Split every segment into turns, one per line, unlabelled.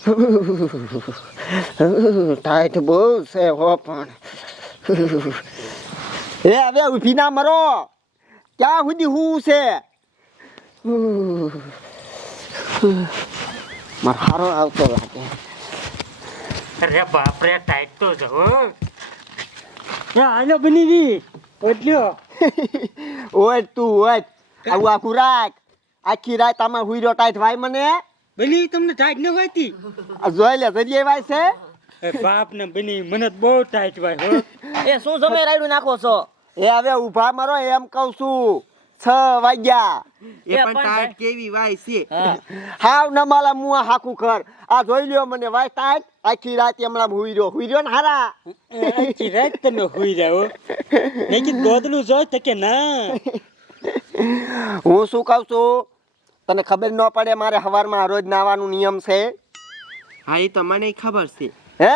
Tight બહુ છે હો પણ એ હવે ઊભી ના મરો ક્યાં સુધી હું છે મારો હારો આવતો લાગે
અરે બાપરે ટાઈટ તો જો હો.
હાલો બની દી ઓટલ્યો
ઓય તું ઓય. આવું આખું રાખ. આખી રાત આમાં હુઈ રહ્યો ટાઈટ ભાઈ મને.
બની તમને ટાઈટ ન
આ જોઈ લે જરીએ વાય છે?
એ બાપ ને બની મને બહુ ટાઈટ વાય હો.
એ શું સમય રાયડું નાખો છો?
એ હવે ઊભા મારો એમ કહું છું. છ વાગ્યા.
એ પણ ટાઈટ
કેવી વાય છે?
હાવ નમાલા મુઆ હાકું કર આ જોઈ લ્યો મને વાય ટાઈટ આખી રાત હમણાં હુઈ રહ્યો. હુઈ રહ્યો ને હારા?
એ આખી રાત તમે હુઈ રહ્યો નહીં કે ગોદલું જો તો કે ના.
હું શું કહું છું? તને ખબર ન પડે મારે સવારમાં રોજ નાવાનું નિયમ છે?
હા એ તો મને ખબર છે.
હે?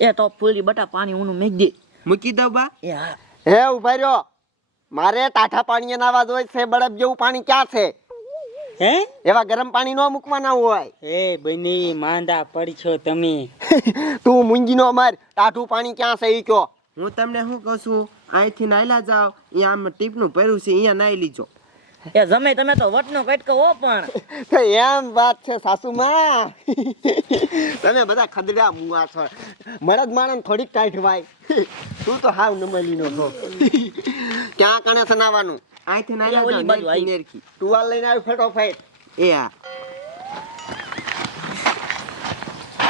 એ તો ફૂલી બટા પાણી ઊનું મેક દે.
મૂકી દઉં બા.
એ હા.
હે ઊભા રહ્યો. મારે ટાઠા પાણીએ નાવા જોઈએ છે બળબ જેવું પાણી ક્યાં છે?
હે?
એવા ગરમ પાણી નો મૂકવાના હોય.
એ બની માંદા છો તમે.
તું મૂંગી નો માર. ટાઠું પાણી ક્યાં છે ઈ કયો
હું તમને શું કહું છું? અહીંથી નાયલા જાઓ. અહીંયા આમ ટીપનું પહેર્યું છે અહીંયા નાઈ લીજો.
એ જમે તમે તો વટનો કટકો હો પણ.
એમ વાત છે સાસુમાં? તમે બધા ખદડા મુવા છો. મરદ માણસ થોડીક ટાઈટ ભાઈ તું તો હાવ નમલી નો છો. ક્યાં કણે સનાવાનું
આથી
ના
ઓલી બાજુ આઈ
નેરખી
ટુવાલ લઈને આવી ફટોફટ.
એ હા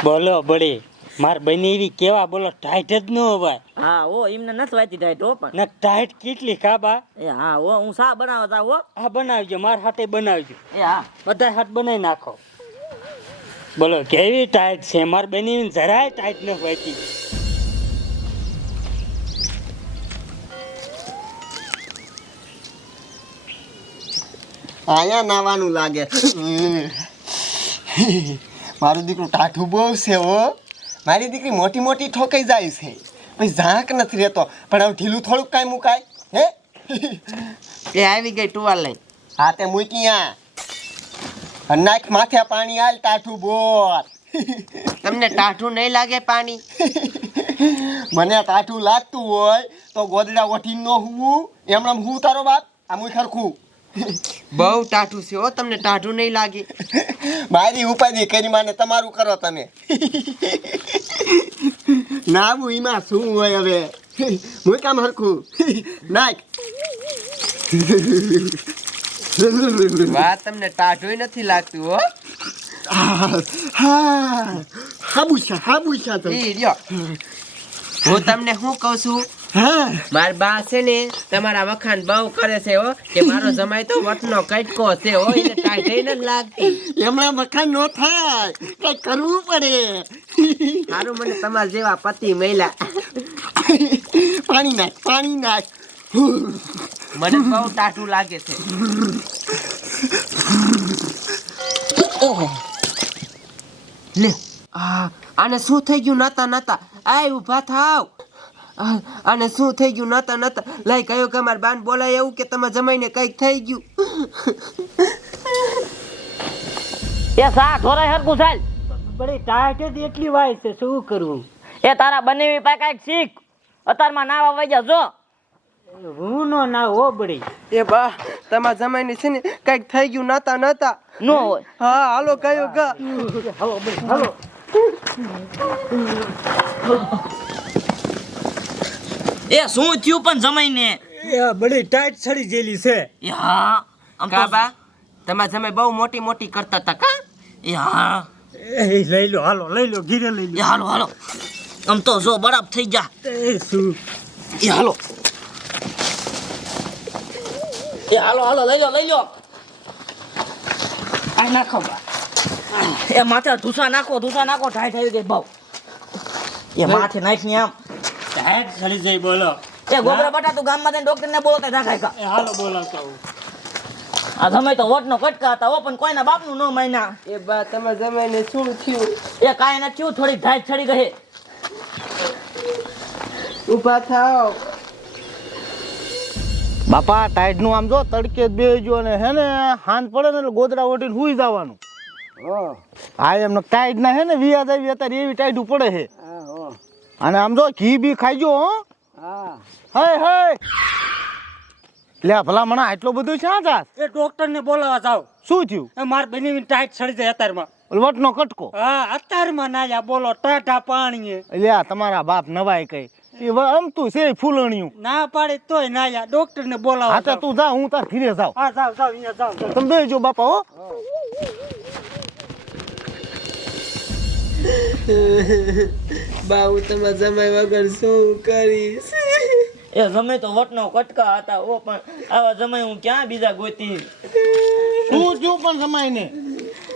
બોલો બળી માર બની એવી કેવા બોલો ટાઈટ જ ન હોવાય.
હા ઓ એમને નથી વાતી ટાઈટ હો પણ.
ના ટાઈટ કેટલી ખાબા
એ હા ઓ હું સા બનાવતા હો
આ બનાવજો માર હાથે બનાવજો.
એ હા.
બધા હાથ બનાવી નાખો. બોલો કેવી ટાઈટ છે? માર બની જરાય ટાઈટ ન હોતી
અહીંયા નાવાનું લાગે. મારું દીકરું ટાઠું બહુ છે હો. મારી દીકરી મોટી મોટી ઠોકાઈ જાય છે. પછી ઝાંક નથી રહેતો. પણ હવે ઢીલું થોડુંક કાંઈ મુકાય. હે?
એ આવી ગઈ ટુવાલ લઈ
હા તે મૂકી આ. નાખ માથે પાણી હાલ ટાઠું બોર.
તમને ટાઠું નહીં લાગે પાણી?
મને ટાઠું લાગતું હોય તો ગોદડા ઓઠી ન હું એમણે હું તારો બાપ? આ મુઈ ખરખું.
બહુ ટાઢું છે હો તમને ટાઢું નહીં લાગે.
મારી ઉપાધિ કરી માને તમારું કરો તમે. ના હું એમાં શું હોય હવે? હું કામ હરખું? નાખ.
વા તમને ટાઢું નથી લાગતું હો.
હા હાબુશા હાબુશા તો.
હું તમને શું કહું છું? માર બા છે ને તમારા વખાણ બહુ કરે છે હો કે મારો જમાય તો વટનો કટકો છે હો એને ટાઢે નથી લાગતી.
એમણે વખાણ નો થાય. કઈ કરવું પડે.
સારું મને તમારા જેવા પતિ મહિલા
પાણી નાખ પાણી નાખ.
મને બહુ ટાઢું લાગે છે. લે. આ આને શું થઈ ગયું? નાતા નાતા. આય ઊભા થાવ. આને શું થઈ ગયું? નતા નતા. લઈ કયો કે મારા બાન બોલાય એવું કે તમે જમાઈને કંઈક થઈ ગયું?
એ સા ઢોરાય હરકું ચાલ.
બડી ટાઈટ જ એટલી વાય છે શું કરવું
એ તારા બનેવી પાસે કાંઈક શીખ. અતારમાં નાવા વૈજા જો.
હું નો ના હો બડી
એ બા તમારા જમાઈને છે ને કંઈક થઈ ગયું નતા નતા.
નો હોય.
હા હાલો કયો કા.
એ શું થયું પણ જમાઈને?
એ બડી ટાઈટ છડી જેલી છે.
એ હા. આમ તો
બા તમારા જમાઈ બહુ મોટી મોટી કરતા હતા કા?
એ હા.
એ લઈ લો હાલો લઈ લો ઘીરે લઈ લો.
હાલો હાલો. આમ તો જો બરાબર થઈ જા.
એ શું?
એ હાલો. એ હાલો હાલો લઈ લો લઈ લો. આ નાખો. બા. એ માથે ધૂસા નાખો ધૂસા નાખો ઢાઈ થઈ ગઈ બહુ. એ માથે નાખી આમ.
ટાઈટ છડી જઈ બોલો.
એ ગોબરા બટા તું ગામમાં જઈને ડોક્ટર ને બોલો ત્યાં કા
એ હાલો બોલાવતા હું
આ સમય તો વટનો કટકા હતા હો પણ કોઈના બાપનું ન માયના
એ બા તમારા ને શું થયું?
એ કાંઈ ને થયું થોડી ઢાઈ છડી ગઈ.
ઊભા થાવ
બાપા ટાઈટનું આમ જો તડકે બેજો ને અને હે ને હાંજ પડે ને એટલે ગોદરા ઓટીને હુઈ જવાનું. આ એમનો ટાઈટ ના હે ને વિયાદ આવી અત્યારે એવી ટાઈટ પડે છે. અને આમ જો ઘી બી ખાઈજો હા. હય હય લે ભલા મને આટલું બધું છે જાત
એ ડોક્ટર ને બોલાવા જાવ
શું થયું?
એ માર બેની ટાઈટ સડી જાય અત્યારમાં.
વટનો કટકો?
હા અત્યારમાં ના જા બોલો ટાટા પાણી
લે તમારા બાપ નવાય કઈ. એ અમતું છે ફૂલણિયું.
ના પાડે તોય ના જા ડોક્ટર ને બોલાવા
હા. તું જા હું તાર ફીરે જાવ
હા જાવ જાવ અહીંયા જાવ.
તમે બેજો બાપા હો.
બા હું તમારા જમાઈ વગર શું કરીશ?
એ જમે તો વટનો કટકા હતા ઓ પણ આવા સમય હું ક્યાં બીજા ગોતી?
શું થયું પણ સમય ને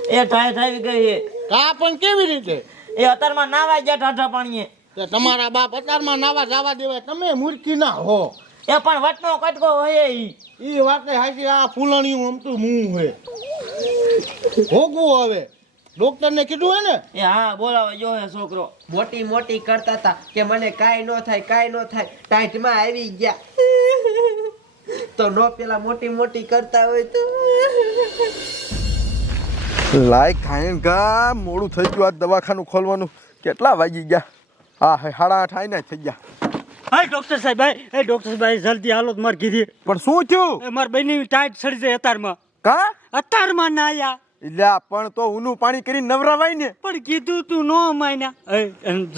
એ ટાઈટ આવી ગઈ છે
કા પણ કેવી રીતે?
એ અત્યારમાં નાવા ગયા ઠાઠા પાણીએ.
તો તમારા બાપ અતારમાં નાવા જવા દેવાય તમે મૂર્ખી ના હો.
એ પણ વટનો કટકો હોય ઈ.
ઈ વાતે હાજી આ ફૂલણિયું અમતું મું હોય ભોગવું હવે. ડોક્ટર ને કીધું હોય ને?
એ હા બોલાવા જો હે છોકરો.
મોટી મોટી કરતા હતા કે મને કાંઈ ન થાય કાંઈ ન થાય. ટાઈટમાં આવી ગયા. તો નો પેલા મોટી મોટી કરતા હોય તો.
લાઈક ખાઈને ગા મોડું થઈ ગયું આ દવાખાનું ખોલવાનું. કેટલા વાગી ગયા? હા હે સાડા આઠ આઈને થઈ ગયા.
હાય ડોક્ટર સાહેબ હાય. એ ડોક્ટર સાહેબ જલ્દી હાલો માર કીધી
પણ શું થયું?
એ માર બેની ટાઈટ સડી જાય અત્યારમાં.
કા?
અત્યારમાં ના યા
એટલે પણ તો ઉનું પાણી કરી નવરાવાય ને.
પણ કીધું તું નો માન્યા.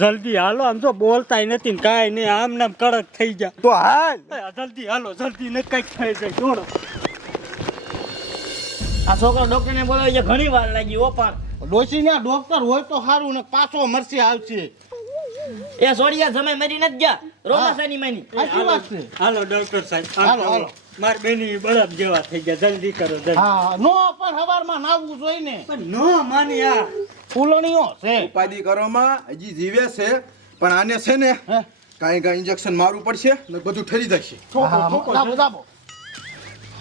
જલ્દી હાલો આમ તો બોલતા નથી ને કાંઈ નહીં આમ નામ કડક થઈ જા.
તો હાલ.
જલ્દી હાલો જલ્દી ને કંઈક થઈ જાય જોડો.
આ છોકરો ડોક્ટર ને બોલાવી છે ઘણી વાર લાગી ઓ પણ
ને ડોક્ટર હોય તો સારું ને પાછો મરસી આવશે.
એ સોડિયા જમે મરી નથી ગયા. રોમાસાની માની.
હાલો ડોક્ટર સાહેબ
હાલો, હાલો.
માર બેની બળદ જેવા થઈ ગયા. જલ્દી કરો જલ્દી.
હા નો પણ હવારમાં નાવું જોઈએ ને.
પણ નો માની આ.
ફૂલણીઓ છે.
ઉપાદી કરવામાં હજી જીવે છે પણ આને છે ને
હે?
કાંઈ કાંઈ ઇન્જેક્શન મારવું પડશે ને બધું ઠરી જશે.
હા.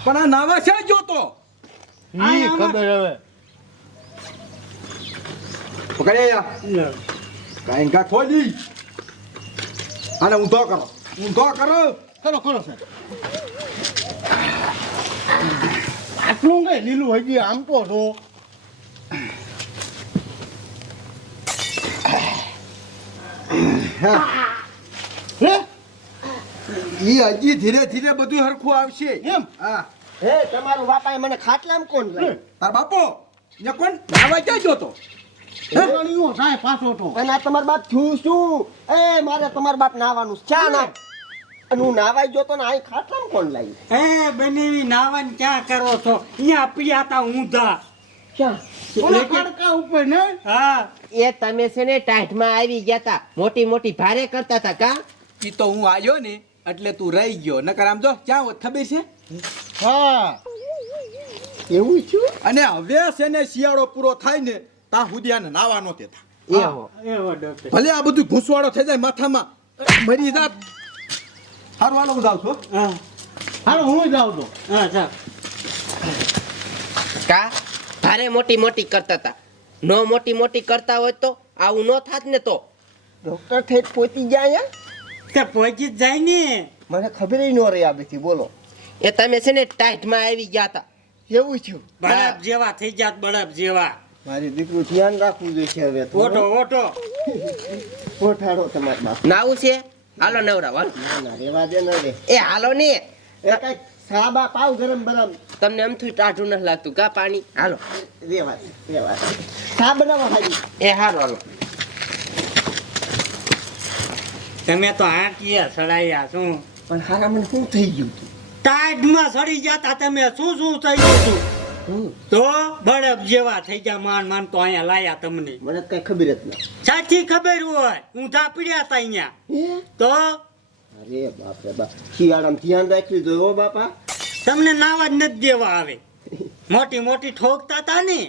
પણ આ નાવા છે જોતો
ઈ ખબર હવે.
પકડ્યા. કાંઈ કા ખોલી આને ઊંધો કરો. ઊંધો કરો.
કરો કરો સર આટલું કઈ લીલું હજી આમ તો છો હે
ઈ હજી ધીરે ધીરે બધું હરખું આવશે.
એમ?
હા.
હે તમારું બાપાએ મને ખાટલામાં કોણ લાવ્યું?
તાર બાપો ને કોણ? નાવા ક્યાં જોતો
થાય પાછો તો.
અને આ તમારા બાપ થયું શું? એ મારે તમાર બાપ નાવાનું. ચા ના અને હું નાવાઈ ગયો તો ને આ ખાટલામાં કોણ લાવી
એ બનેવી નાવાન ક્યાં કરો છો? અહીંયા પીયા તા ઊંધા.
એ તમે છે ને આવી ગયા તા. મોટી મોટી ભારે કરતા તા કા?
ઈ તો હું આવ્યો ને એટલે તું રહી ગયો. નકર આમ જો ક્યાં થબે છે?
હા.
એવું છું
અને હવે છે ને શિયાળો પૂરો થાય ને તા સુધી
નાવાનો ડોક્ટર
ભલે આ બધું ઘૂસવાડો થઈ જાય માથામાં મરી જાત. સારું હાલો હું જાઉં છું
હા.
હાલો હું જાઉં છું.
હા ચાલ
કા? ભારે મોટી મોટી કરતા હતા નો મોટી મોટી કરતા હોય તો આવું નો થાત ને તો.
ડોક્ટર ઠેઠ પહોંચી જાય અહીંયા
તે પહોંચી જ જાય ને.
મને ખબર ન રહી આ બધી બોલો.
એ તમે છે ને ટાઈટમાં આવી ગયા હતા
એવું થયું?
બળાપ જેવા થઈ જાત બળાપ જેવા.
મારી દીકરું ધ્યાન રાખવું જોઈએ હવે
ઓટો ઓટો.
ઓઠાડો તમારા બાપ.
નાવું છે? હાલો નવરા હાલો
ના ના રેવા દે ન
એ હાલો ને.
સાબા પાવ ગરમ ગરમ
તમને એમથી ટાઢું ન લાગતું. કા પાણી? હાલો.
રેવા રેવા સા બનાવવા હાજી.
એ હાલો હાલો.
તમે તો આંટીએ સડાયા શું?
પણ હારા મને શું થઈ ગયું હતું
ટાઈટમાં સડી જતા તમે. શું શું થઈ ગયું તું? તો બળપ જેવા થઈ ગયા માન માન તો અહીંયા લાયા તમને.
મને કઈ ખબર જ ના
સાચી ખબર હોય. ઊંધા પીડ્યા હતા અહીંયા. તો
અરે બાપ રે બાપ શિયાળામાં ધ્યાન રાખી દો હો બાપા.
તમને નાવા જ નથી દેવા આવે. મોટી મોટી ઠોકતા હતા ને.